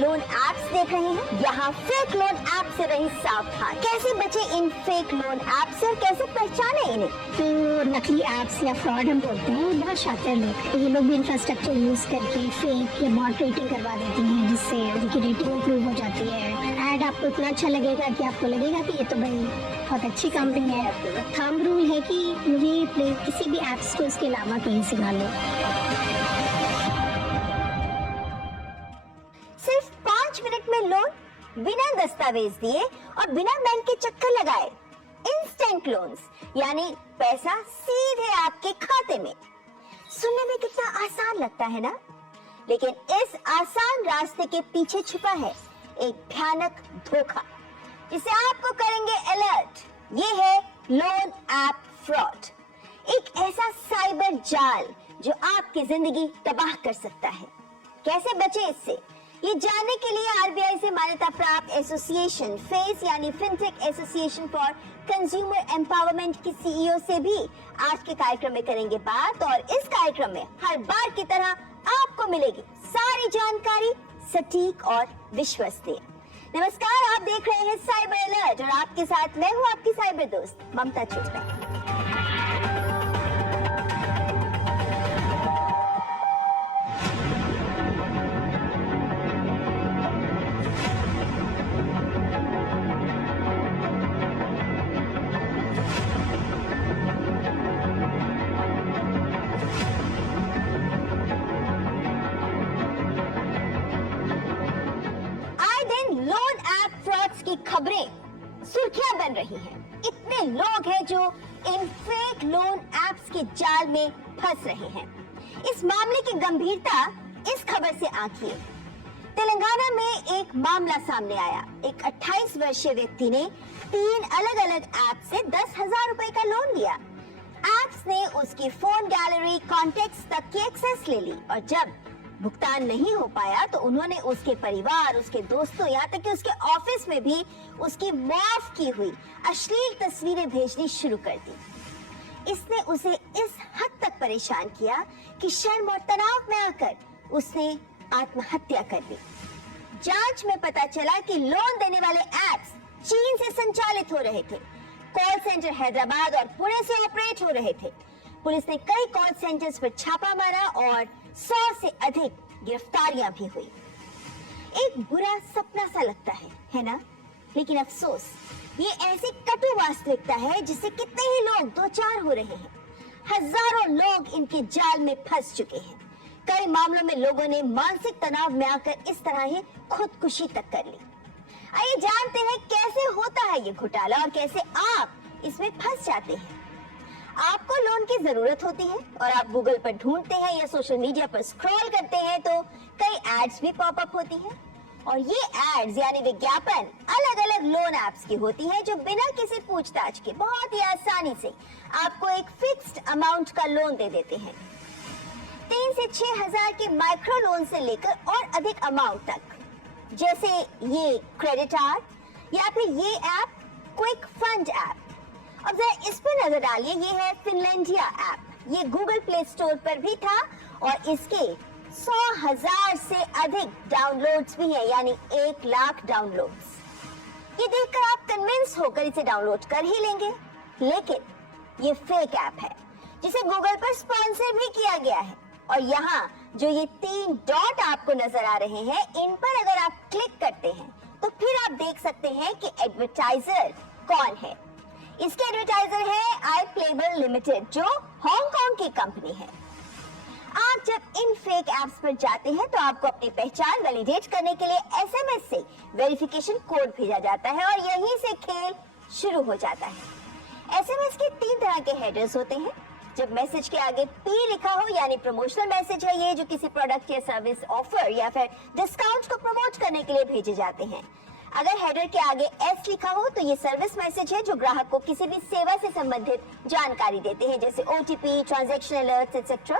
Loan apps देख रहे हैं। यहाँ फेक लोन ऐप से रही सावधान। कैसे बचे इन फेक लोन ऐप से और कैसे पहचाने इन्हें? तो नकली ऐप्स या फ्रॉड हम बोलते हैं, बहुत शातिर लोग हैं। ये लोग भी इंफ्रास्ट्रक्चर यूज करके फेक या बॉट रेटिंग करवा देती हैं, जिससे उनकी रेटिंग इंप्रूव हो जाती है। ऐड आपको इतना अच्छा लगेगा कि आपको लगेगा कि ये तो भाई बहुत अच्छी कंपनी है। थंब रूल है कि ये किसी भी ऐप स्टोर के अलावा कहीं से ना लो। सिर्फ 5 मिनट में लोन, बिना दस्तावेज दिए और बिना बैंक के चक्कर लगाए। इंस्टेंट लोन्स, यानी पैसा सीधे आपके खाते में। सुनने में कितना आसान लगता है ना, लेकिन इस आसान रास्ते के पीछे छुपा है एक भयानक धोखा जिसे आपको करेंगे अलर्ट। ये है लोन ऐप फ्रॉड, एक ऐसा साइबर जाल जो आपकी जिंदगी तबाह कर सकता है। कैसे बचे इससे, ये जानने के लिए आरबीआई से मान्यता प्राप्त एसोसिएशन फेस यानी fintech association for consumer empowerment की सीईओ से भी आज के कार्यक्रम में करेंगे बात। और इस कार्यक्रम में हर बार की तरह आपको मिलेगी सारी जानकारी सटीक और विश्वसनीय। नमस्कार, आप देख रहे हैं साइबर अलर्ट और आपके साथ मैं हूँ आपकी साइबर दोस्त ममता चोपड़ा। की खबरें सुर्खियां बन रही हैं। इतने लोग हैं जो इन फेक लोन ऐप्स के जाल में फंस रहे हैं। इस मामले की गंभीरता इस खबर से आंखिए। तेलंगाना में एक मामला सामने आया। एक 28 वर्षीय व्यक्ति ने 3 अलग-अलग ऐप से 10,000 रुपए का लोन लिया। ऐप्स ने उसकी फोन गैलरी, कॉन्टेक्ट्स तक की एक्सेस ले ली और जब भुगतान नहीं हो पाया तो उन्होंने उसके परिवार, उसके दोस्तों, यहाँ तक कि उसके ऑफिस में भी उसकी माफ की हुई अश्लील तस्वीरें भेजनी शुरू कर दी। इसने उसे इस हद तक परेशान किया कि शर्म और तनाव में आकर उसने आत्महत्या कर ली। जांच में पता चला कि लोन देने वाले ऐप्स चीन से संचालित हो रहे थे। कॉल सेंटर हैदराबाद और पुणे से ऑपरेट हो रहे थे। पुलिस ने कई कॉल सेंटर्स पर छापा मारा और 100 से अधिक गिरफ्तारियां भी हुई। एक बुरा सपना सा लगता है ना? लेकिन अफसोस, ये ऐसी कटु वास्तविकता है जिससे कितने ही लोग दो चार हो रहे हैं। हजारों लोग इनके जाल में फंस चुके हैं। कई मामलों में लोगों ने मानसिक तनाव में आकर इस तरह ही खुदकुशी तक कर ली। आइए जानते हैं कैसे होता है ये घोटाला और कैसे आप इसमें फंस जाते हैं। आपको लोन की जरूरत होती है और आप गूगल पर ढूंढते हैं या सोशल मीडिया पर स्क्रॉल करते हैं तो कई एड्स भी पॉपअप होती हैं और ये एड्स यानी विज्ञापन अलग अलग लोन ऐप्स की होती हैं जो बिना किसी पूछताछ के बहुत ही आसानी से आपको एक फिक्स्ड अमाउंट का लोन दे देते हैं। 3 से 6 हजार के माइक्रो लोन से लेकर और अधिक अमाउंट तक, जैसे ये क्रेडिटार या फिर ये ऐप क्विक फंड ऐप। अब जरा इस पर नजर डालिए, ये है फिनलैंडिया ऐप। ये गूगल प्ले स्टोर पर भी था और इसके 100,000 से अधिक डाउनलोड्स भी हैं, यानी 1 लाख डाउनलोड्स। ये देखकर आप कन्विंस होकर इसे डाउनलोड कर ही लेंगे, लेकिन ये फेक ऐप है जिसे गूगल पर स्पॉन्सर भी किया गया है। और यहाँ जो ये 3 डॉट आपको नजर आ रहे हैं, इन पर अगर आप क्लिक करते हैं तो फिर आप देख सकते हैं कि एडवर्टाइजर कौन है। इसके एडवर्टाइजर है iPlayable लिमिटेड, जो हांगकांग की कंपनी है। आप जब इन फेक ऐप्स पर जाते हैं तो आपको अपनी पहचान वैलिडेट करने के लिए एसएमएस से वेरिफिकेशन कोड भेजा जाता है और यहीं से खेल शुरू हो जाता है। एसएमएस के 3 तरह के हेडर्स होते हैं। जब मैसेज के आगे P लिखा हो यानी प्रमोशनल मैसेज है, ये जो किसी प्रोडक्ट या सर्विस ऑफर या फिर डिस्काउंट को प्रमोट करने के लिए भेजे जाते हैं। अगर हेडर के आगे S लिखा हो तो ये सर्विस मैसेज है जो ग्राहक को किसी भी सेवा से संबंधित जानकारी देते हैं, जैसे OTP, ट्रांजैक्शन अलर्ट्स एक्सेट्रा।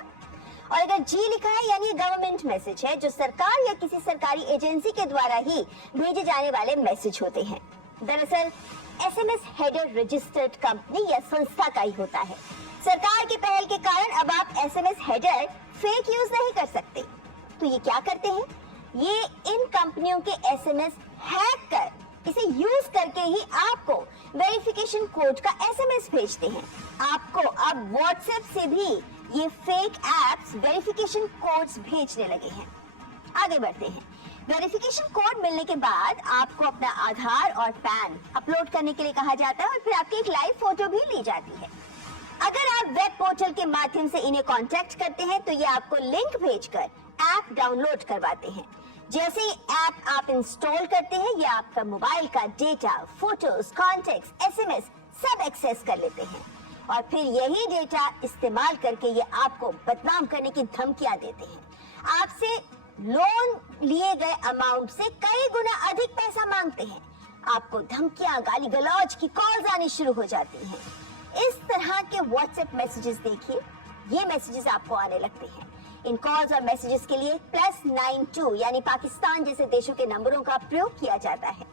और अगर G लिखा है यानी गवर्नमेंट मैसेज है जो सरकार या किसी सरकारी एजेंसी के द्वारा ही भेजे जाने वाले मैसेज होते हैं। दरअसल एसएमएस हेडर रजिस्टर्ड कंपनी या संस्था का ही होता है। सरकार की पहल के कारण अब आप एसएमएस हेडर फेक यूज नहीं कर सकते। तो ये क्या करते हैं? ये इन कंपनियों के एसएमएस हैक कर इसे यूज करके ही आपको वेरिफिकेशन कोड का एसएमएस भेजते हैं। आपको अब व्हाट्सएप से भी ये फेक एप्स वेरिफिकेशन कोड्स भेजने लगे हैं। आगे बढ़ते हैं। वेरिफिकेशन कोड मिलने के बाद आपको अपना आधार और पैन अपलोड करने के लिए कहा जाता है और फिर आपकी एक लाइव फोटो भी ली जाती है। अगर आप वेब पोर्टल के माध्यम से इन्हें कांटेक्ट करते हैं तो ये आपको लिंक भेजकर ऐप डाउनलोड करवाते हैं। जैसे ही ऐप आप इंस्टॉल करते हैं ये आपका मोबाइल का डेटा, फोटोज, कॉन्टेक्ट्स, एसएमएस सब एक्सेस कर लेते हैं और फिर यही डेटा इस्तेमाल करके ये आपको बदनाम करने की धमकियां देते हैं। आपसे लोन लिए गए अमाउंट से कई गुना अधिक पैसा मांगते हैं। आपको धमकियां, गाली गलौज की कॉल्स आनी शुरू हो जाती हैं। इस तरह के व्हाट्सएप मैसेजेस देखिए, ये मैसेजेस आपको आने लगते हैं। इन कॉल्स और मैसेजेस के लिए +92 यानी पाकिस्तान जैसे देशों के नंबरों का प्रयोग किया जाता है।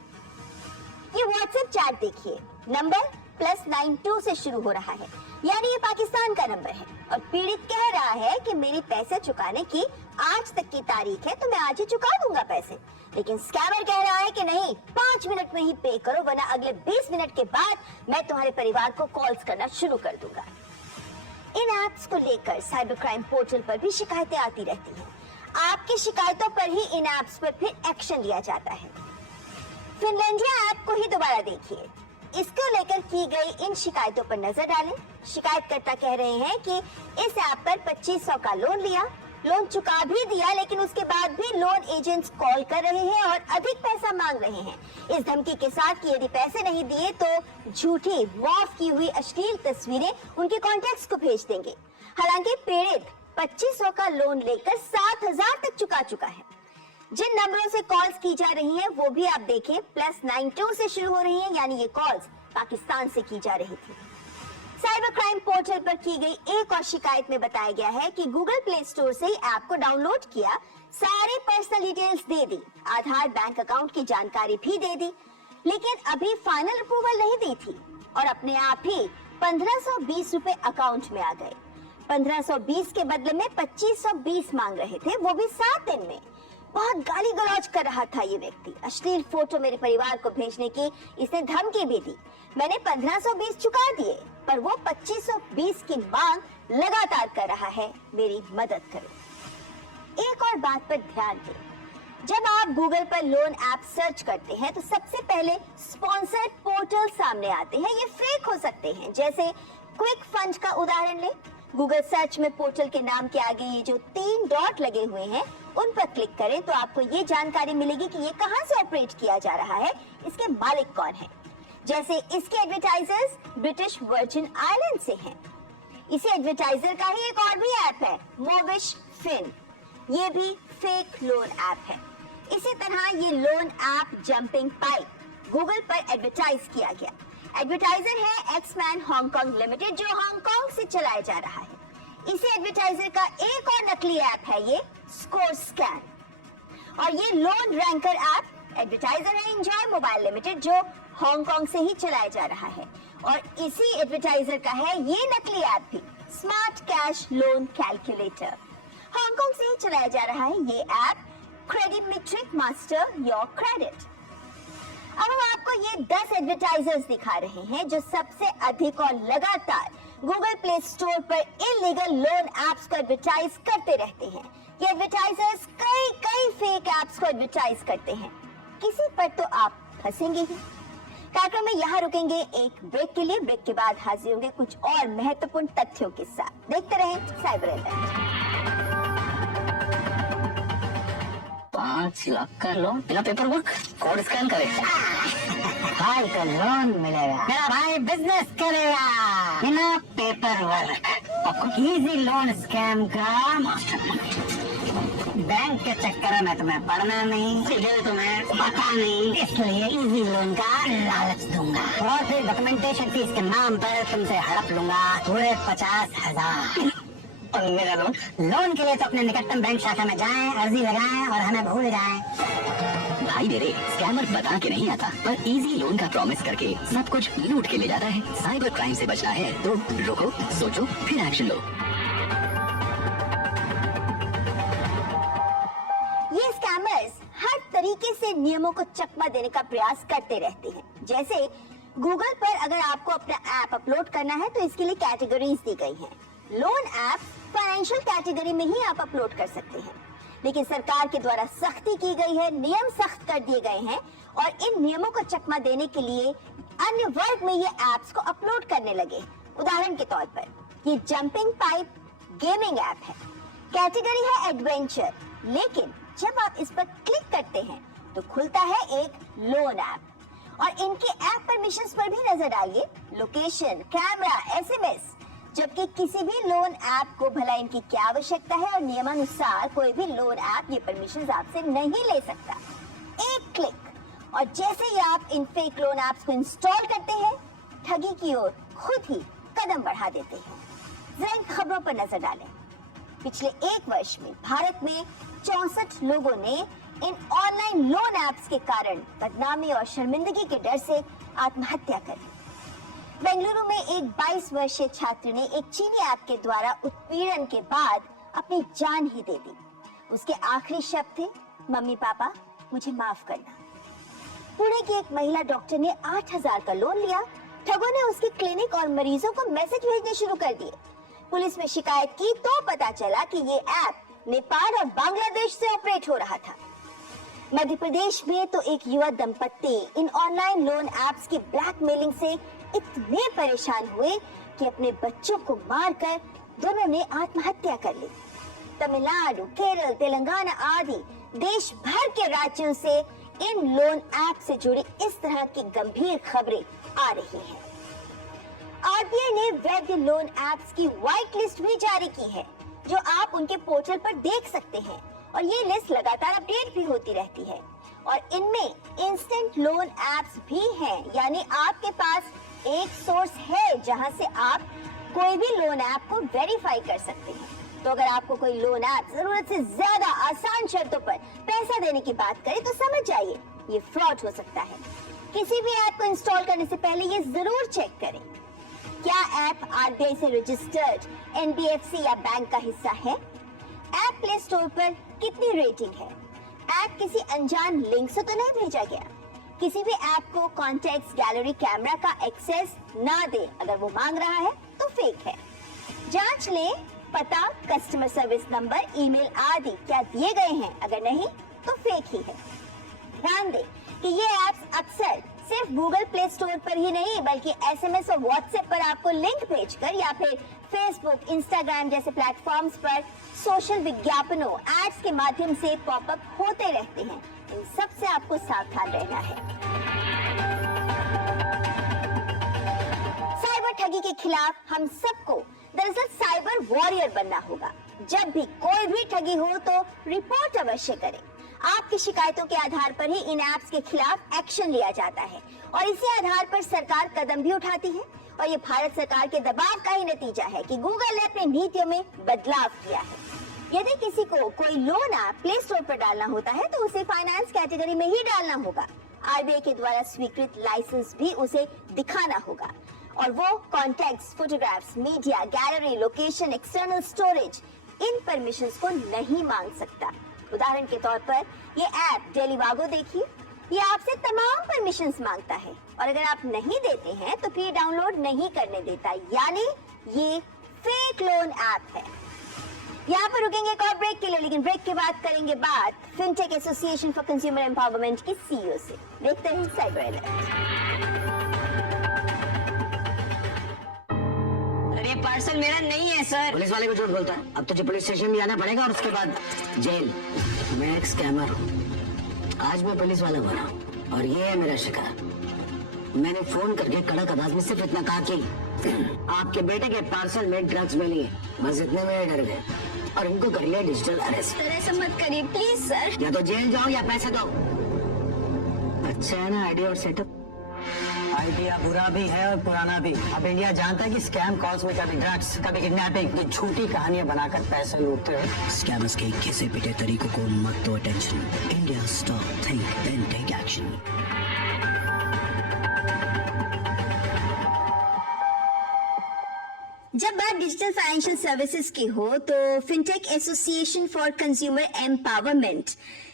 ये व्हाट्सएप चैट देखिए, नंबर +92 से शुरू हो रहा है, यानी ये पाकिस्तान का नंबर है और पीड़ित कह रहा है कि मेरी पैसे चुकाने की आज तक की तारीख है तो मैं आज ही चुका दूंगा पैसे। लेकिन स्कैमर कह रहा है कि नहीं, 5 मिनट में ही पे करो वरना अगले 20 मिनट के बाद मैं तुम्हारे परिवार को कॉल्स करना शुरू कर दूंगा। इन ऐप्स को लेकर साइबर क्राइम पोर्टल पर भी शिकायतें आती रहती हैं। आपकी शिकायतों पर ही इन ऐप्स पर फिर एक्शन लिया जाता है। फिनलैंडिया ऐप को ही दोबारा देखिए, इसको लेकर की गई इन शिकायतों पर नजर डालें। शिकायतकर्ता कह रहे हैं कि इस ऐप पर 2500 का लोन लिया, लोन चुका भी दिया, लेकिन उसके बाद भी लोन एजेंट्स कॉल कर रहे हैं और अधिक पैसा मांग रहे हैं, इस धमकी के साथ कि यदि पैसे नहीं दिए तो झूठी मॉर्फ की हुई अश्लील तस्वीरें उनके कॉन्टैक्ट्स को भेज देंगे। हालांकि पीड़ित 2500 का लोन लेकर 7000 तक चुका चुका है। जिन नंबरों से कॉल्स की जा रही हैं वो भी आप देखें, +92 से शुरू हो रही हैं, यानी ये कॉल्स पाकिस्तान से की जा रही थी। साइबर क्राइम पोर्टल पर की गई एक और शिकायत में बताया गया है कि गूगल प्ले स्टोर से ही ऐप को डाउनलोड किया, सारे पर्सनल डिटेल्स दे दी, आधार, बैंक अकाउंट की जानकारी भी दे दी, लेकिन अभी फाइनल अप्रूवल नहीं दी थी और अपने आप ही 1520 रुपए अकाउंट में आ गए। 1520 के बदले में 2520 मांग रहे थे, वो भी 7 दिन में। बहुत गाली गलौज कर रहा था ये व्यक्ति, अश्लील फोटो मेरे परिवार को भेजने की इसने धमकी भी दी। मैंने 1520 चुका दिए पर वो 2520 की मांग लगातार कर रहा है, मेरी मदद करो। एक और बात पर ध्यान दें, जब आप गूगल पर लोन ऐप सर्च करते हैं तो सबसे पहले स्पॉन्सर्ड पोर्टल सामने आते हैं। ये फेक हो सकते हैं, जैसे क्विक फंड का उदाहरण लें। गूगल सर्च में पोर्टल के नाम के आगे ये जो 3 डॉट लगे हुए हैं उन पर क्लिक करें तो आपको ये जानकारी मिलेगी कि ये कहां से ऑपरेट किया जा रहा है, इसके मालिक कौन है। जैसे इसके एडवर्टाइजर्स ब्रिटिश वर्जिन आइलैंड से हैं। इसी एडवर्टाइजर का ही एक और भी ऐप है, मोविश फिन, ये भी फेक लोन ऐप है। इसी तरह ये loan app jumping pipe Google पर एडवर्टाइज किया गया। एडवर्टाइजर है एक्समैन हांगकांग लिमिटेड जो हांगकांग से चलाया जा रहा है। इसी एडवर्टाइजर का एक और नकली ऐप है ये स्कोर स्कैन और ये लोन रैंकर ऐप एडवर्टाइजर है एंजॉय मोबाइल लिमिटेड जो हांगकांग से ही चलाया जा रहा है और इसी एडवर्टाइजर का है ये नकली ऐप भी smart cash loan calculator. Hong Kong से ही चलाया जा रहा है ये app credit metric master your credit. अब हम आपको ये 10 एडवर्टाइजर्स दिखा रहे हैं जो सबसे अधिक और लगातार गूगल प्ले स्टोर पर इलीगल लोन ऐप्स को एडवर्टाइज करते रहते हैं। ये एडवर्टाइजर्स कई फेक ऐप्स को एडवर्टाइज करते हैं, किसी पर तो आप फंसेंगे ही। कार्यक्रम में यहाँ रुकेंगे एक ब्रेक के लिए, ब्रेक के बाद हाजिर होंगे कुछ और महत्वपूर्ण तथ्यों के साथ। देखते रहें साइबर अलर्ट। 5 लाख का लोन बिना पेपर वर्क, कोड स्कैन करे भाई तो लोन मिलेगा। मेरा भाई बिजनेस करेगा बिना paper work. Easy loan scam का मास्टर। बैंक के चक्कर में तुम्हें पढ़ना नहीं, सिविल तुम्हें पता नहीं, इसलिए इजी लोन का लालच दूंगा और फिर डॉक्यूमेंटेशन फीस के नाम पर तुमसे हड़प लूंगा पूरे 50,000। और मेरा लोन के लिए तो अपने निकटतम बैंक शाखा में जाएं, अर्जी लगाएं और हमें भूल जाएं। भाई मेरे स्कैमर बता के नहीं आता पर इजी लोन का प्रॉमिस करके सब कुछ लूट के ले जाता है। साइबर क्राइम से बचना है तो रुको, सोचो, फिर एक्शन लो। ये स्कैमर्स हर तरीके से नियमों को चकमा देने का प्रयास करते रहते हैं। जैसे गूगल पर अगर आपको अपना ऐप अपलोड करना है तो इसके लिए कैटेगरीज दी गई हैं। लोन ऐप फाइनेंशियल कैटेगरी में ही आप अपलोड कर सकते हैं, लेकिन सरकार के द्वारा सख्ती की गई है, नियम सख्त कर दिए गए हैं और इन नियमों को चकमा देने के लिए अन्य वर्ग में ये ऐप्स को अपलोड करने लगे। उदाहरण के तौर पर ये जंपिंग पाइप गेमिंग ऐप है, कैटेगरी है एडवेंचर, लेकिन जब आप इस पर क्लिक करते हैं तो खुलता है एक लोन ऐप और इनके ऐप परमिशंस पर भी नजर डालिए, लोकेशन, कैमरा, एसएमएस, जबकि किसी भी लोन ऐप को भला इनकी क्या आवश्यकता है और नियमानुसार कोई भी लोन ऐप ये परमिशंस आपसे नहीं ले सकता। एक क्लिक और जैसे ही आप इन फेक लोन ऐप्स को इंस्टॉल करते हैं, ठगी की ओर खुद ही कदम बढ़ा देते हैं। जरा इन खबरों पर नजर डालें। पिछले एक वर्ष में भारत में 64 लोगों ने इन ऑनलाइन लोन ऐप्स के कारण बदनामी और शर्मिंदगी के डर से आत्महत्या कर ली। बेंगलुरु में एक 22 वर्षीय छात्र ने एक चीनी ऐप के द्वारा उत्पीड़न के बाद अपनी जान ही दे दी। उसके आखिरी शब्द थे, मम्मी पापा मुझे माफ करना। पुणे की एक महिला डॉक्टर ने 8,000 का लोन लिया। ठगों ने उसके क्लिनिक और मरीजों को मैसेज भेजने शुरू कर दिए। पुलिस में शिकायत की तो पता चला कि ये ऐप नेपाल और बांग्लादेश से ऑपरेट हो रहा था। मध्य प्रदेश में तो एक युवा दंपत्ति इन ऑनलाइन लोन ऐप्स की ब्लैकमेलिंग से इतने परेशान हुए कि अपने बच्चों को मारकर दोनों ने आत्महत्या कर ली। तमिलनाडु, केरल, तेलंगाना आदि देश भर के राज्यों से इन लोन ऐप से जुड़ी इस तरह की गंभीर खबरें आ रही हैं। आरबीआई ने वैध लोन ऐप्स की व्हाइट लिस्ट भी जारी की है, जो आप उनके पोर्टल पर देख सकते हैं और ये लिस्ट लगातार अपडेट भी होती रहती है। और इनमें इंस्टेंट लोन ऐप्स भी हैं, यानी आपके पास एक सोर्स है जहां से आप कोई भी लोन ऐप को वेरीफाई कर सकते हैं। तो अगर आपको कोई लोन ऐप जरूरत से ज्यादा आसान शर्तों पर पैसा देने की बात करे तो समझ जाइए ये फ्रॉड हो सकता है। किसी भी ऐप को इंस्टॉल करने से पहले ये जरूर चेक करें, क्या ऐप आरबीआई से रजिस्टर्ड, एनबीएफसी या बैंक का हिस्सा है, ऐप प्ले स्टोर पर कितनी रेटिंग है, ऐप किसी अनजान लिंक से तो नहीं भेजा गया, किसी भी ऐप को कॉन्टेक्ट्स, गैलरी, कैमरा का एक्सेस ना दे, अगर वो मांग रहा है तो फेक है। जांच लें पता, कस्टमर सर्विस नंबर, ईमेल आदि क्या दिए गए हैं, अगर नहीं तो फेक ही है। ध्यान दें कि ये ऐप्स अक्सर सिर्फ गूगल प्ले स्टोर पर ही नहीं बल्कि एसएमएस और व्हाट्सएप पर आपको लिंक भेजकर या फिर फेसबुक, इंस्टाग्राम जैसे प्लेटफॉर्म्स पर सोशल विज्ञापनों, एड्स के माध्यम से पॉपअप होते रहते हैं। इन सब से आपको सावधान रहना है। साइबर ठगी के खिलाफ हम सबको दरअसल साइबर वॉरियर बनना होगा। जब भी कोई भी ठगी हो तो रिपोर्ट अवश्य करें। आपकी शिकायतों के आधार पर ही इन ऐप्स के खिलाफ एक्शन लिया जाता है और इसी आधार पर सरकार कदम भी उठाती है। और ये भारत सरकार के दबाव का ही नतीजा है कि गूगल ने अपनी नीतियों में बदलाव किया है। यदि किसी को कोई लोन ऐप प्ले स्टोर पर डालना होता है तो उसे फाइनेंस कैटेगरी में ही डालना होगा। आरबीआई के द्वारा स्वीकृत लाइसेंस भी उसे दिखाना होगा और वो contacts, photographs, media, gallery, location, external storage, इन परमिशंस को नहीं मांग सकता। उदाहरण के तौर पर ये ऐप डेलीवागो देखिए, ये आपसे तमाम परमिशंस मांगता है और अगर आप नहीं देते हैं तो फिर डाउनलोड नहीं करने देता, यानी ये फेक लोन ऐप है। यहाँ पर रुकेंगे एक और ब्रेक के लिए, लेकिन ब्रेक के बाद करेंगे बात fintech association for consumer empowerment की सीईओ से। देखते हैं साइबर अलर्ट। ये पार्सल मेरा नहीं है सर। पुलिस वाले को झूठ बोलता है। अब तुझे पुलिस स्टेशन भी आना पड़ेगा और उसके बाद जेल। मैं एक स्कैमर हूँ, आज मैं पुलिस वाला बना और ये है मेरा शिकार। मैंने फोन करके कड़क अंदाज में सिर्फ इतना कहा कि आपके बेटे के पार्सल में ड्रग्स मिली है, बस इतने में डर गए और इनको कर लिया डिजिटल अरेस्ट। ऐसा मत करिए प्लीज सर। या तो जेल जाओ या पैसे दो। अच्छा है ना आइडिया और सेटअप? आइडिया बुरा भी है और पुराना भी। अब इंडिया जानता है कि स्कैम कॉल्स में कभी ड्रग्स, कभी किडनैपिंग, ये झूठी कहानियां बनाकर पैसे लूटते हैं। स्कैमर्स के घिसे पिटे तरीकों को मत दो attention. India stop, think then take action. जब बात डिजिटल फाइनेंशियल सर्विसेज की हो तो fintech association for consumer empowerment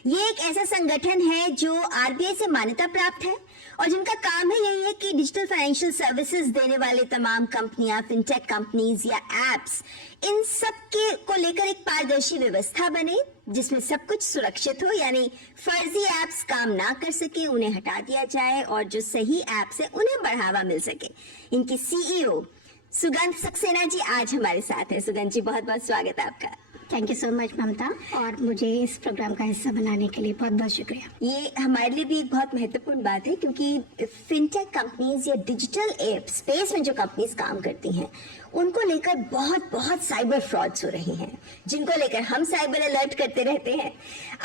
ये एक ऐसा संगठन है जो आरबीआई से मान्यता प्राप्त है और जिनका काम है यही है कि डिजिटल फाइनेंशियल सर्विसेज देने वाले तमाम कंपनियां, फिनटेक कंपनीज या एप्स, इन सब के को लेकर एक पारदर्शी व्यवस्था बने जिसमें सब कुछ सुरक्षित हो, यानी फर्जी एप्स काम ना कर सके उन्हें हटा दिया जाए और जो सही एप्स है उन्हें बढ़ावा मिल सके। इनकी सीईओ सुगंध सक्सेना जी आज हमारे साथ है। सुगंध जी, बहुत बहुत स्वागत है आपका। थैंक यू सो मच ममता, और मुझे इस प्रोग्राम का हिस्सा बनाने के लिए बहुत बहुत शुक्रिया। ये हमारे लिए भी एक बहुत महत्वपूर्ण बात है क्योंकि फिनटेक कंपनीज या डिजिटल एप स्पेस में जो कंपनीज काम करती हैं उनको लेकर बहुत बहुत साइबर फ्रॉड्स हो रहे हैं, जिनको लेकर हम साइबर अलर्ट करते रहते हैं।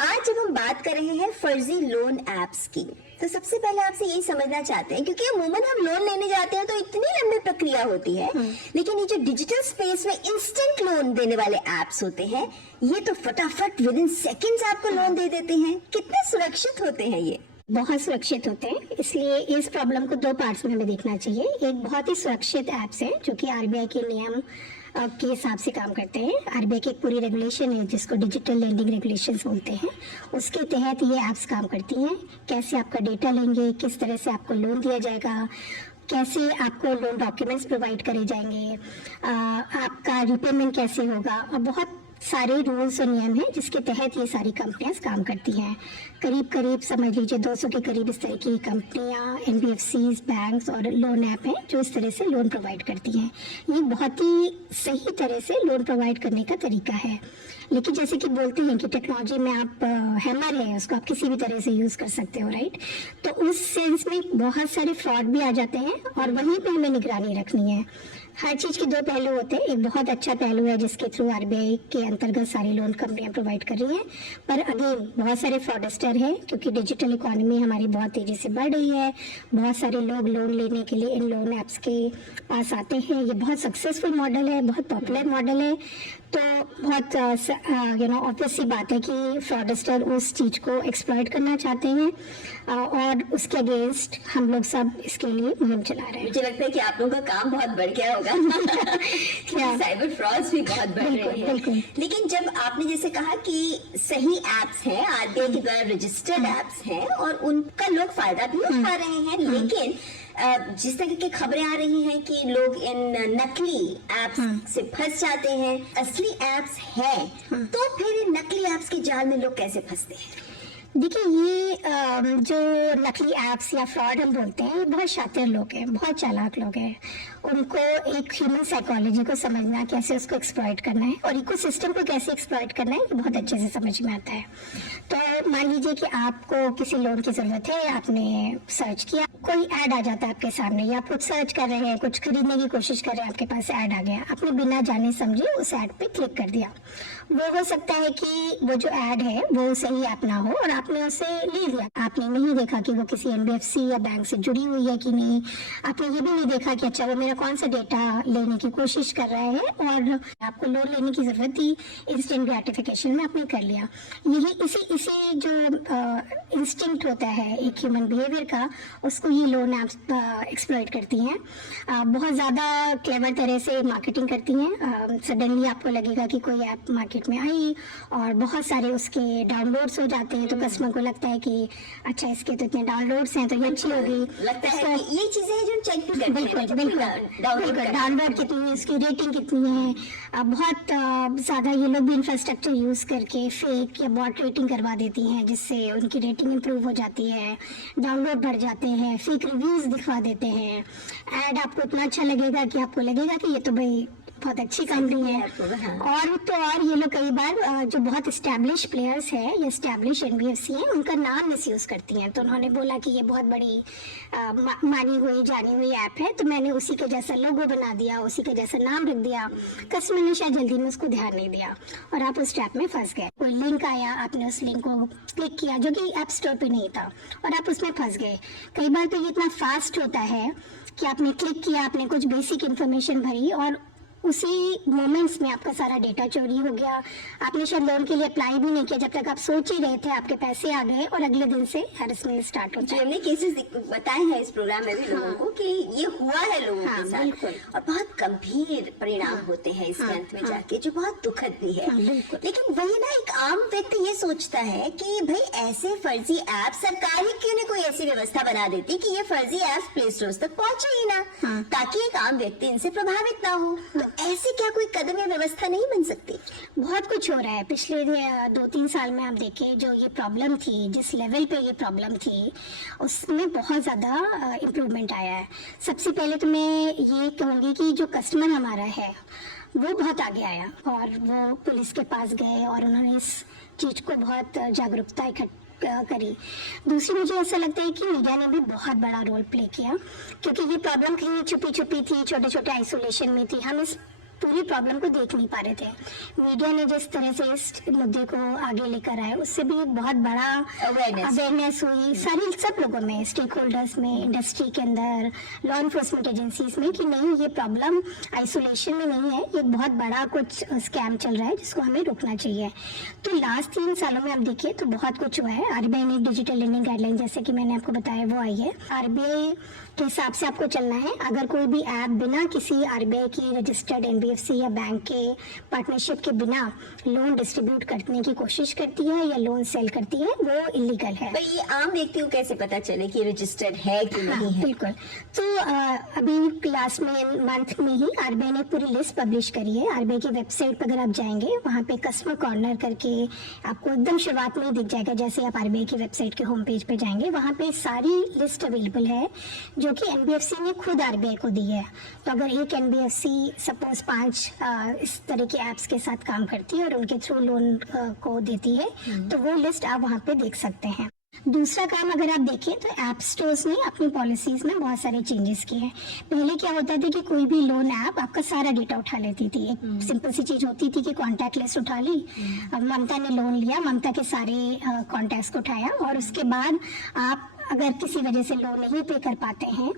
आज जब हम बात कर रहे हैं फर्जी लोन एप्स की, तो सबसे पहले आपसे यही समझना चाहते हैं, क्योंकि अमूमन हम लोन लेने जाते हैं तो इतनी लंबी प्रक्रिया होती है, लेकिन ये जो डिजिटल स्पेस में इंस्टेंट लोन देने वाले एप्स होते हैं ये तो फटाफट विद इन सेकेंड्स आपको लोन दे देते हैं। कितने सुरक्षित होते हैं ये? बहुत सुरक्षित होते हैं, इसलिए इस प्रॉब्लम को दो पार्ट्स में हमें देखना चाहिए। एक बहुत ही सुरक्षित ऐप्स है जो कि आरबीआई के नियम के हिसाब से काम करते हैं। आरबीआई की एक पूरी रेगुलेशन है जिसको डिजिटल लेंडिंग रेगुलेशंस बोलते हैं, उसके तहत ये ऐप्स काम करती हैं। कैसे आपका डेटा लेंगे, किस तरह से आपको लोन दिया जाएगा, कैसे आपको लोन डॉक्यूमेंट्स प्रोवाइड करे जाएंगे, आपका रिपेमेंट कैसे होगा, और बहुत सारे रूल्स और नियम हैं जिसके तहत ये सारी कंपनियां काम करती हैं। करीब समझ लीजिए 200 के करीब इस तरह की कंपनियां, एनबीएफसीज, बैंक्स और लोन ऐप हैं जो इस तरह से लोन प्रोवाइड करती हैं। ये बहुत ही सही तरह से लोन प्रोवाइड करने का तरीका है, लेकिन जैसे कि बोलते हैं कि टेक्नोलॉजी में आप हैमर है, उसको आप किसी भी तरह से यूज कर सकते हो, राइट? तो उस सेंस में बहुत सारे फ्रॉड भी आ जाते हैं और वहीं पे हमें निगरानी रखनी है। हर चीज के दो पहलू होते हैं। एक बहुत अच्छा पहलू है जिसके थ्रू आरबीआई के अंतर्गत सारी लोन कंपनियां प्रोवाइड कर रही हैं, पर अगेन बहुत सारे फ्रॉडस्टर हैं क्योंकि डिजिटल इकोनॉमी हमारी बहुत तेजी से बढ़ रही है। बहुत सारे लोग लोन लेने के लिए इन लोन ऐप्स के पास आते हैं। ये बहुत सक्सेसफुल मॉडल है, बहुत पॉपुलर मॉडल है, तो बहुत ऑब्वियस सी बात है कि फ्रॉडस्टर उस चीज को एक्सप्लॉइट करना चाहते हैं और उसके अगेंस्ट हम लोग सब इसके लिए मुहिम चला रहे हैं। मुझे लगता है कि आप लोगों का काम बहुत बढ़ गया होगा साइबर फ्रॉड्स भी बहुत बढ़ रहे हैं। लेकिन जब आपने जैसे कहा कि सही एप्स हैं, आरबीआई के द्वारा रजिस्टर्ड एप्स हैं और उनका लोग फायदा भी उठा रहे हैं, लेकिन जिस तरह की खबरें आ रही हैं कि लोग इन नकली एप्स से फंस जाते हैं, असली एप्स हैं, तो फिर इन नकली एप्स के जाल में लोग कैसे फंसते हैं? देखिए, ये जो नकली एप्स या फ्रॉड हम बोलते हैं, ये बहुत शातिर लोग हैं, बहुत चालाक लोग हैं। उनको एक ह्यूमन साइकोलॉजी को समझना, कैसे उसको एक्सप्लॉइट करना है और इकोसिस्टम को कैसे एक्सप्लॉइट करना है, ये बहुत अच्छे से समझ में आता है। तो मान लीजिए कि आपको किसी लोन की जरूरत है, आपने सर्च किया, कोई ऐड आ जाता है आपके सामने, या आप कुछ सर्च कर रहे हैं, कुछ खरीदने की कोशिश कर रहे हैं, आपके पास ऐड आ गया, आपने बिना जाने समझे उस ऐड पे क्लिक कर दिया। वो हो सकता है कि वो जो ऐड है वो सही ऐप ना हो और आपने उसे ले लिया। आपने नहीं देखा कि वो किसी एनबीएफसी या बैंक से जुड़ी हुई है कि नहीं। आपने ये भी नहीं देखा कि अच्छा वो मेरा कौन सा डेटा लेने की कोशिश कर रहा है, और आपको लोन लेने की जरूरत थी, इंस्टेंट ग्रेटिफिकेशन में आपने कर लिया। यही इसी जो इंस्टिंक्ट होता है एक ह्यूमन बिहेवियर का, उसको ये लोन ऐप्स एक्सप्लॉइट करती हैं। बहुत ज़्यादा क्लेवर तरह से मार्केटिंग करती हैं। सडनली आपको लगेगा कि कोई ऐप मार्केट में आई और बहुत सारे उसके डाउनलोड्स हो जाते हैं, तो कस्टमर को लगता है कि अच्छा इसके तो इतने डाउनलोड्स हैं तो ये अच्छी होगी। लगता है कि ये चीजें हैं जो हम चेक भी करते हैं। बिल्कुल डाउनलोड कितनी है, उसकी रेटिंग कितनी है। बहुत ज़्यादा ये लोग भी इंफ्रास्ट्रक्चर यूज़ करके फेक या बॉट रेटिंग करवा देती हैं, जिससे उनकी रेटिंग इंप्रूव हो जाती है, डाउनलोड बढ़ जाते हैं, फेक रिव्यूज़ दिखवा देते हैं। ऐड आपको इतना अच्छा लगेगा कि आपको लगेगा कि ये तो भाई बहुत अच्छी कंपनी है। और ये लोग कई बार जो बहुत एस्टैब्लिश प्लेयर्स हैं या एस्टैब्लिश एनबीएफसी हैं, उनका नाम मिसयूज करती हैं। तो उन्होंने बोला कि ये बहुत बड़ी मानी हुई जानी हुई ऐप है, तो मैंने उसी के जैसा लोगो बना दिया, उसी के जैसा नाम रख दिया। कस्टमर ने शायद जल्दी में उसको ध्यान नहीं दिया और आप उस ट्रैप में फंस गए। कोई लिंक आया, आपने उस लिंक को क्लिक किया जो कि ऐप स्टोर पे नहीं था और आप उसमें फंस गए। कई बार तो ये इतना फास्ट होता है कि आपने क्लिक किया, आपने कुछ बेसिक इन्फॉर्मेशन भरी और उसी मोमेंट्स में आपका सारा डेटा चोरी हो गया। आपने शायद लोन के लिए अप्लाई भी नहीं किया, जब तक आप सोच ही रहे थे आपके पैसे आ गए और अगले दिन से हैरेसमेंट स्टार्ट हो जो जाए। हमने केसेस बताए हैं इस प्रोग्राम में भी लोगों को कि ये हुआ है लोगों हाँ, के बिल्कुल। साथ, और बहुत गंभीर परिणाम होते हैं इसके अंत में जाके, जो बहुत दुखद भी है। हाँ, बिल्कुल। लेकिन वही ना, एक आम व्यक्ति ये सोचता है कि भाई ऐसे फर्जी ऐप, सरकार ही क्यों नहीं कोई ऐसी व्यवस्था बना देती कि ये फर्जी ऐप प्ले स्टोर तक पहुंचे ही ना, ताकि एक आम व्यक्ति इनसे प्रभावित ना हो। तो ऐसे क्या कोई कदम या व्यवस्था नहीं बन सकती? बहुत कुछ हो रहा है। पिछले 2-3 साल में आप देखें, जो ये प्रॉब्लम थी, जिस लेवल पे ये प्रॉब्लम थी, उसमें बहुत ज़्यादा इम्प्रूवमेंट आया है। सबसे पहले तो मैं ये कहूँगी कि जो कस्टमर हमारा है वो बहुत आगे आया और वो पुलिस के पास गए और उन्होंने इस चीज़ को बहुत जागरूकता इकट्ठा करी। दूसरी, मुझे ऐसा लगता है कि मीडिया ने भी बहुत बड़ा रोल प्ले किया, क्योंकि ये प्रॉब्लम कहीं छुपी छुपी थी, छोटे छोटे आइसोलेशन में थी, हम इस पूरी प्रॉब्लम को देख नहीं पा रहे थे। मीडिया ने जिस तरह से इस मुद्दे को आगे लेकर आए, उससे भी एक बहुत बड़ा अवेयरनेस हुई सब लोगों में, स्टेक होल्डर्स में, इंडस्ट्री के अंदर, लॉ इन्फोर्समेंट एजेंसीज में, कि नहीं, ये प्रॉब्लम आइसोलेशन में नहीं है, ये बहुत बड़ा कुछ स्कैम चल रहा है जिसको हमें रोकना चाहिए। तो लास्ट 3 सालों में आप देखिए तो बहुत कुछ हुआ है। आरबीआई ने डिजिटल लेंडिंग गाइडलाइन, जैसे कि मैंने आपको बताया, वो आई है। आरबीआई के हिसाब से आपको चलना है। अगर कोई भी ऐप बिना किसी आरबीआई की रजिस्टर्ड एनबीएफसी या बैंक के पार्टनरशिप के बिना लोन डिस्ट्रीब्यूट करने की कोशिश करती है या लोन सेल करती है, वो इलीगल है। भाई ये आम व्यक्ति को कैसे पता चले कि रजिस्टर्ड है कि नहीं है? बिल्कुल। तो अभी लास्ट मंथ में ही आरबीआई ने पूरी लिस्ट पब्लिश करी है। आरबीआई की वेबसाइट पर अगर आप जाएंगे, वहाँ पे कस्टमर कॉर्नर करके आपको एकदम शुरुआत में ही दिख जाएगा। जैसे आप आरबीआई की वेबसाइट के होम पेज पे जाएंगे, वहाँ पे सारी लिस्ट अवेलेबल है जो कि एनबीएफसी ने खुद आरबीआई को दी है। तो अगर एक एनबीएफसी सपोज 5 इस तरह के ऐप्स के साथ काम करती है और उनके थ्रू लोन को देती है, तो वो लिस्ट आप वहाँ पे देख सकते हैं। दूसरा काम अगर आप देखें तो ऐप स्टोर्स ने अपनी पॉलिसीज में बहुत सारे चेंजेस किए हैं। पहले क्या होता था कि कोई भी लोन ऐप आपका सारा डेटा उठा लेती थी। एक सिंपल सी चीज होती थी कि कॉन्टैक्ट लिस्ट उठा ली, अब ममता ने लोन लिया, ममता के सारे कॉन्टैक्ट्स को उठाया, और उसके बाद आप अगर किसी वजह से लोन नहीं पे कर पाते हैं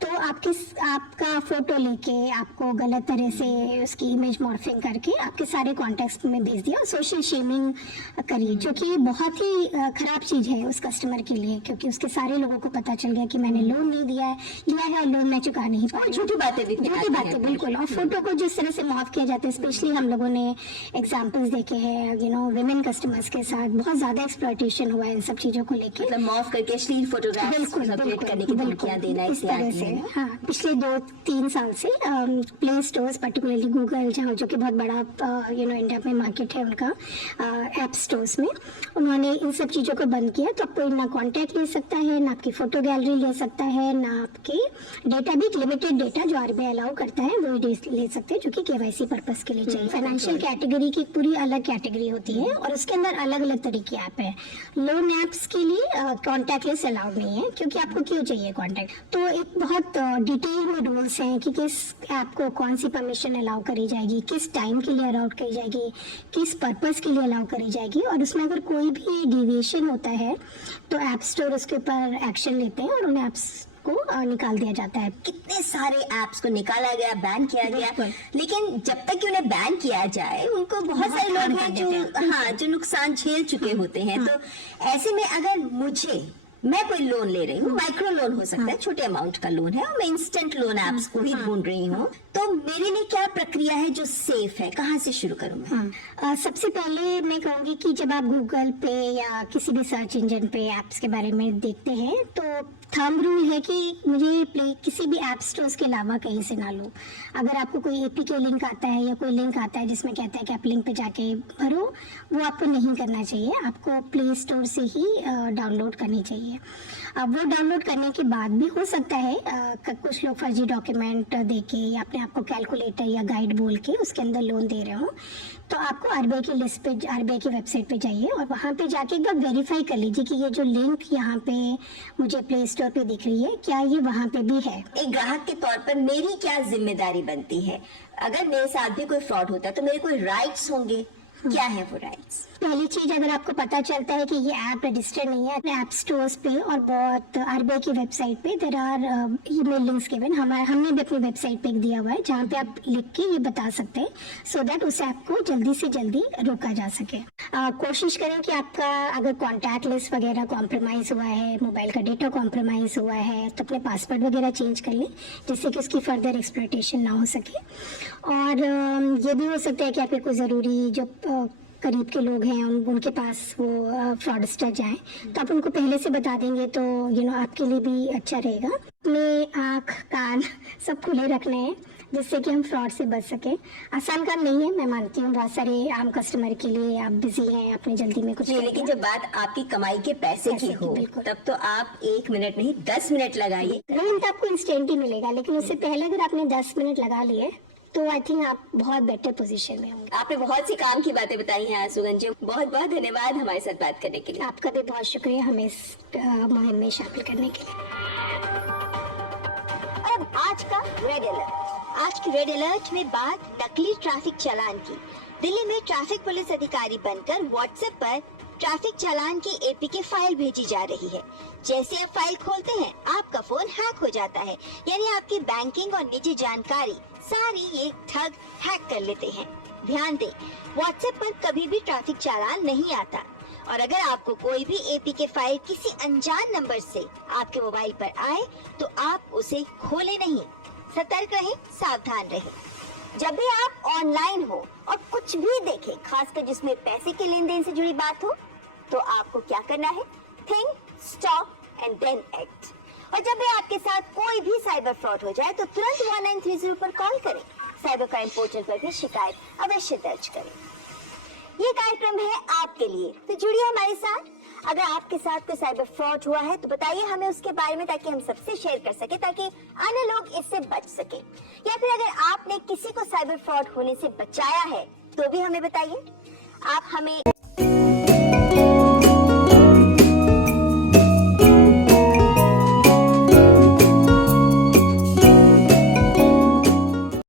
तो आपका फोटो लेके आपको गलत तरह से उसकी इमेज मॉर्फिंग करके आपके सारे कॉन्टेक्स्ट में भेज दिया, सोशल शेमिंग करी, जो कि बहुत ही खराब चीज है उस कस्टमर के लिए, क्योंकि उसके सारे लोगों को पता चल गया कि मैंने लोन नहीं लिया है और लोन मैं चुका नहीं पाई। झूठी बातें बिल्कुल। और फोटो को जिस तरह से मॉर्फ किया जाता है, स्पेशली हम लोगों ने एग्जाम्पल्स देखे हैं, विमेन कस्टमर्स के साथ बहुत ज्यादा एक्सप्लॉयटेशन हुआ है इन सब चीजों को लेकर, मतलब मॉर्फ करके अश्लील फोटोग्राफ्स अपलोड करने की धमकियां देना, इस तरह से। हाँ, पिछले 2-3 साल से प्ले स्टोर्स, पर्टिकुलरली गूगल, जहाँ जो कि बहुत बड़ा इंडिया में मार्केट है उनका, ऐप स्टोर्स में उन्होंने इन सब चीज़ों को बंद किया। तो कोई ना कॉन्टैक्ट ले सकता है, ना आपकी फोटो गैलरी ले सकता है, ना आपके डेटा, भी लिमिटेड डेटा जो आरबीआई अलाउ करता है वो ले सकते हैं, जो कि केवाईसी पर्पस के लिए चाहिए। फाइनेंशियल कैटेगरी की पूरी अलग कैटेगरी होती है और उसके अंदर अलग अलग तरह की ऐप है। लोन ऐप्स के लिए कॉन्टैक्ट लिस्ट अलाउड नहीं है, क्योंकि आपको क्यों चाहिए कॉन्टैक्ट। तो एक बहुत डिटेल में रूल्स हैं कि किस ऐप को कौन सी परमिशन अलाउ करी जाएगी, किस टाइम के लिए अलाउ करी जाएगी, किस पर्पस के लिए अलाउ करी जाएगी, और उसमें अगर कोई भी डिविएशन होता है तो ऐप स्टोर उसके ऊपर एक्शन लेते हैं और उन ऐप्स को निकाल दिया जाता है। कितने सारे ऐप्स को निकाला गया, बैन किया गया, लेकिन जब तक कि उन्हें बैन किया जाए, उनको बहुत सारे लोग हैं जो नुकसान झेल चुके होते हैं। तो ऐसे में अगर मैं कोई लोन ले रही हूँ, माइक्रो लोन हो सकता है, छोटे अमाउंट का लोन है, और मैं इंस्टेंट लोन ऐप्स को ही ढूंढ रही हूँ, तो मेरे लिए क्या प्रक्रिया है जो सेफ है, कहाँ से शुरू करूँ मैं? सबसे पहले मैं कहूँगी कि जब आप गूगल पे या किसी भी सर्च इंजन पे ऐप्स के बारे में देखते हैं, तो थंब रूल है कि मुझे किसी भी ऐप स्टोर्स के अलावा कहीं से ना लो। अगर आपको कोई एपीके लिंक आता है या कोई लिंक आता है जिसमें कहता है कि आप लिंक पे जाके भरो, वो आपको नहीं करना चाहिए, आपको प्ले स्टोर से ही डाउनलोड करनी चाहिए। अब वो डाउनलोड करने के बाद भी हो सकता है कुछ लोग फर्जी डॉक्यूमेंट देके या अपने आप को कैलकुलेटर या गाइड बोल के उसके अंदर लोन दे रहे हो, तो आपको आरबीआई की लिस्ट पे, आरबीआई की वेबसाइट पे जाइए और वहाँ पे जाके एक बार वेरीफाई कर लीजिए कि ये जो लिंक यहाँ पे मुझे प्ले स्टोर पे दिख रही है, क्या ये वहाँ पे भी है। एक ग्राहक के तौर पर मेरी क्या जिम्मेदारी बनती है? अगर मेरे साथ भी कोई फ्रॉड होता है तो मेरे कोई राइट्स होंगे क्या है वो राइट्स? पहली चीज, अगर आपको पता चलता है कि ये ऐप रजिस्टर्ड नहीं है ऐप स्टोर्स पे और बहुत आरबीआई की वेबसाइट पे there are email links given, हमने भी अपनी वेबसाइट पे एक दिया हुआ है जहाँ पे आप लिख के ये बता सकते हैं सो दैट उस ऐप को जल्दी से जल्दी रोका जा सके। कोशिश करें कि आपका अगर कॉन्टैक्ट लिस्ट वगैरह कॉम्प्रोमाइज हुआ है, मोबाइल का डेटा कॉम्प्रोमाइज हुआ है, तो अपने पासवर्ड वगैरह चेंज कर लें जिससे कि उसकी फर्दर एक्सप्लॉयटेशन ना हो सके। और ये भी हो सकता है कि आपके कोई ज़रूरी जो करीब के लोग हैं उनके पास वो फ्रॉडस्टर जाएं, तो आप उनको पहले से बता देंगे तो आपके लिए भी अच्छा रहेगा। अपने आँख कान सब खुले रखने हैं जिससे कि हम फ्रॉड से बच सके। आसान काम नहीं है, मैं मानती हूँ, बहुत सारे आम कस्टमर के लिए आप बिजी हैं, अपनी जल्दी में कुछ जी, लेकिन जब बात आपकी कमाई के पैसे की हो बिल्कुल। तब तो आप 1 मिनट नहीं 10 मिनट लगाइए। पेमेंट आपको इंस्टेंट ही मिलेगा, लेकिन उससे पहले अगर आपने 10 मिनट लगा लिए तो आई थिंक आप बहुत बेटर पोजीशन में होंगे। आपने बहुत सी काम की बातें बताई हैं सुगंध जी, बहुत बहुत धन्यवाद हमारे साथ बात करने के लिए। आपका भी बहुत शुक्रिया हमें इस मुहिम में शामिल करने के लिए। और अब आज का रेड अलर्ट। आज की रेड अलर्ट में बात नकली ट्रैफिक चालान की। दिल्ली में ट्रैफिक पुलिस अधिकारी बनकर व्हाट्सएप पर ट्रैफिक चालान की एपीके फाइल भेजी जा रही है। जैसे आप फाइल खोलते हैं आपका फोन हैक हो जाता है, यानी आपकी बैंकिंग और निजी जानकारी सारी ये ठग हैक कर लेते हैं। ध्यान दें, व्हाट्सएप पर कभी भी ट्रैफिक चालान नहीं आता, और अगर आपको कोई भी एपीके फाइल किसी अनजान नंबर से आपके मोबाइल पर आए तो आप उसे खोले नहीं। सतर्क रहें, सावधान रहें। जब भी आप ऑनलाइन हो और कुछ भी देखें, खासकर जिसमें पैसे के लेन देन से जुड़ी बात हो, तो आपको क्या करना है? Think, stop and then act. और जब भी आपके साथ कोई भी साइबर फ्रॉड हो जाए तो तुरंत 1930 पर कॉल करें। साइबर क्राइम पोर्टल पर भी शिकायत अवश्य दर्ज करें। ये कार्यक्रम है आपके लिए, तो जुड़िए हमारे साथ। अगर आपके साथ कोई साइबर फ्रॉड हुआ है तो बताइए हमें उसके बारे में, ताकि हम सबसे शेयर कर सके, ताकि अन्य लोग इससे बच सके। या फिर अगर आपने किसी को साइबर फ्रॉड होने से बचाया है तो भी हमें बताइए। आप हमें